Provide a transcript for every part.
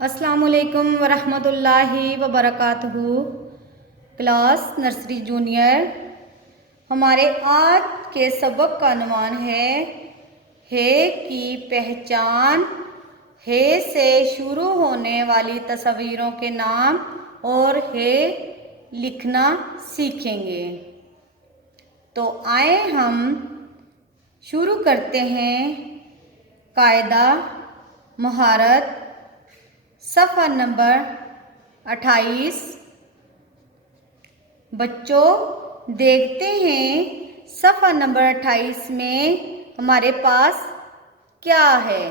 अस्सलामुअलैकुम वरहमतुल्लाहि वबरकातुहू। Class nursery junior, हमारे आज के सबक का अनुमान है की पहचान। हे से शुरू होने वाली तस्वीरों के नाम और हे लिखना सीखेंगे। तो आए हम शुरू करते हैं। कायदा महारत सफ़ा नंबर 28। बच्चों देखते हैं सफ़ा नंबर 28 में हमारे पास क्या है।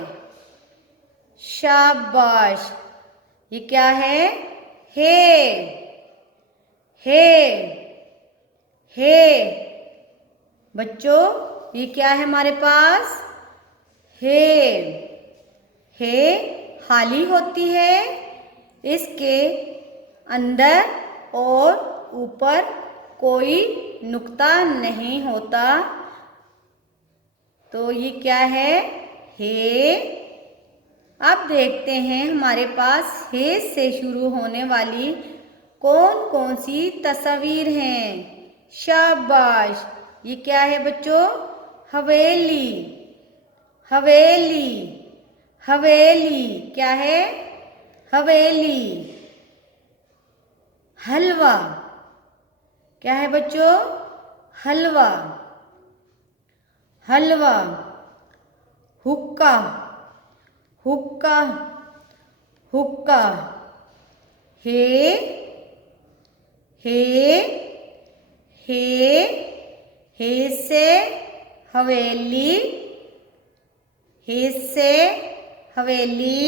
शाबाश, ये क्या है? हे। बच्चों ये क्या है हमारे पास? हे खाली होती है, इसके अंदर और ऊपर कोई नुक्ता नहीं होता, तो ये क्या है? हे। अब देखते हैं हमारे पास हे से शुरू होने वाली कौन कौन सी तस्वीर हैं। शाबाश, ये क्या है बच्चों? हवेली। क्या है? हवेली। हलवा, क्या है बच्चों? हलवा। हुक्का। हे से हवेली। हे से हवेली।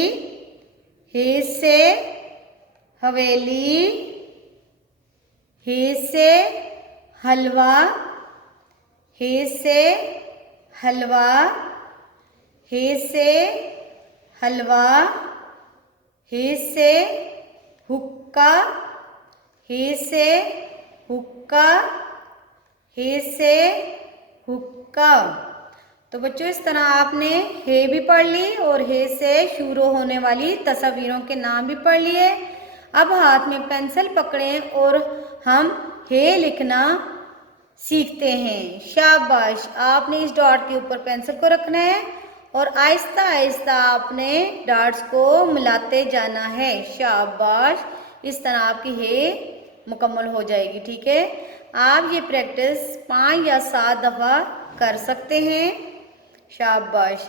हे से हलवा। हे से हलवा। हे से हुक्का। हे से हुक्का। तो बच्चों इस तरह आपने हे भी पढ़ ली और हे से शुरू होने वाली तस्वीरों के नाम भी पढ़ लिए। अब हाथ में पेंसिल पकड़ें और हम हे लिखना सीखते हैं। शाबाश, आपने इस डॉट के ऊपर पेंसिल को रखना है और आहिस्ता आहिस्ता आपने डॉट्स को मिलाते जाना है। शाबाश, इस तरह आपकी हे मुकम्मल हो जाएगी। ठीक है, आप ये प्रैक्टिस 5 या 7 दफ़ा कर सकते हैं। शाबाश,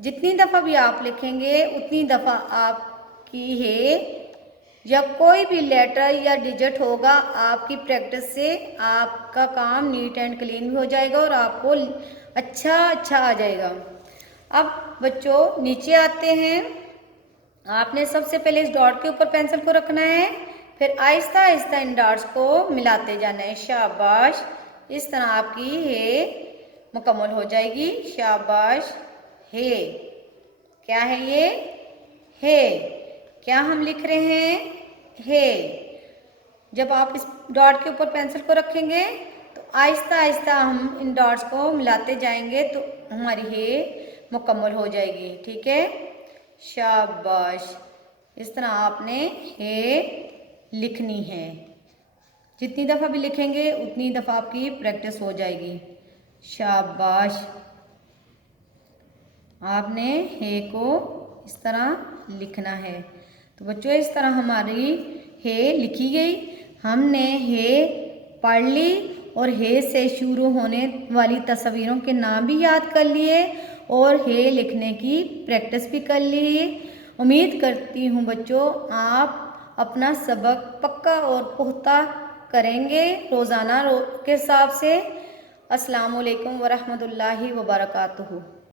जितनी दफ़ा भी आप लिखेंगे उतनी दफ़ा आपकी हे या कोई भी लेटर या डिजिट होगा, आपकी प्रैक्टिस से आपका काम नीट एंड क्लीन भी हो जाएगा और आपको अच्छा आ जाएगा। अब बच्चों नीचे आते हैं। आपने सबसे पहले इस डॉट के ऊपर पेंसिल को रखना है, फिर आहिस्ता आहिस्ता इन डॉट्स को मिलाते जाना है। शाबाश, इस तरह आपकी हे मुकम्मल हो जाएगी। शाबाश, हे। क्या है ये? हे। क्या हम लिख रहे हैं? हे। जब आप इस डॉट के ऊपर पेंसिल को रखेंगे तो आहिस्ता आहिस्ता हम इन डॉट्स को मिलाते जाएंगे तो हमारी हे मुकम्मल हो जाएगी। ठीक है, शाबाश, इस तरह आपने हे लिखनी है। जितनी दफ़ा भी लिखेंगे उतनी दफ़ा आपकी प्रैक्टिस हो जाएगी। शाबाश, आपने हे को इस तरह लिखना है। तो बच्चों इस तरह हमारी हे लिखी गई। हमने हे पढ़ ली और हे से शुरू होने वाली तस्वीरों के नाम भी याद कर लिए और हे लिखने की प्रैक्टिस भी कर ली। उम्मीद करती हूँ बच्चों आप अपना सबक पक्का और पुख्ता करेंगे रोज़ाना के हिसाब से। अस्सलाम वालेकुम वरहमतुल्लाहि वबरकातुहू।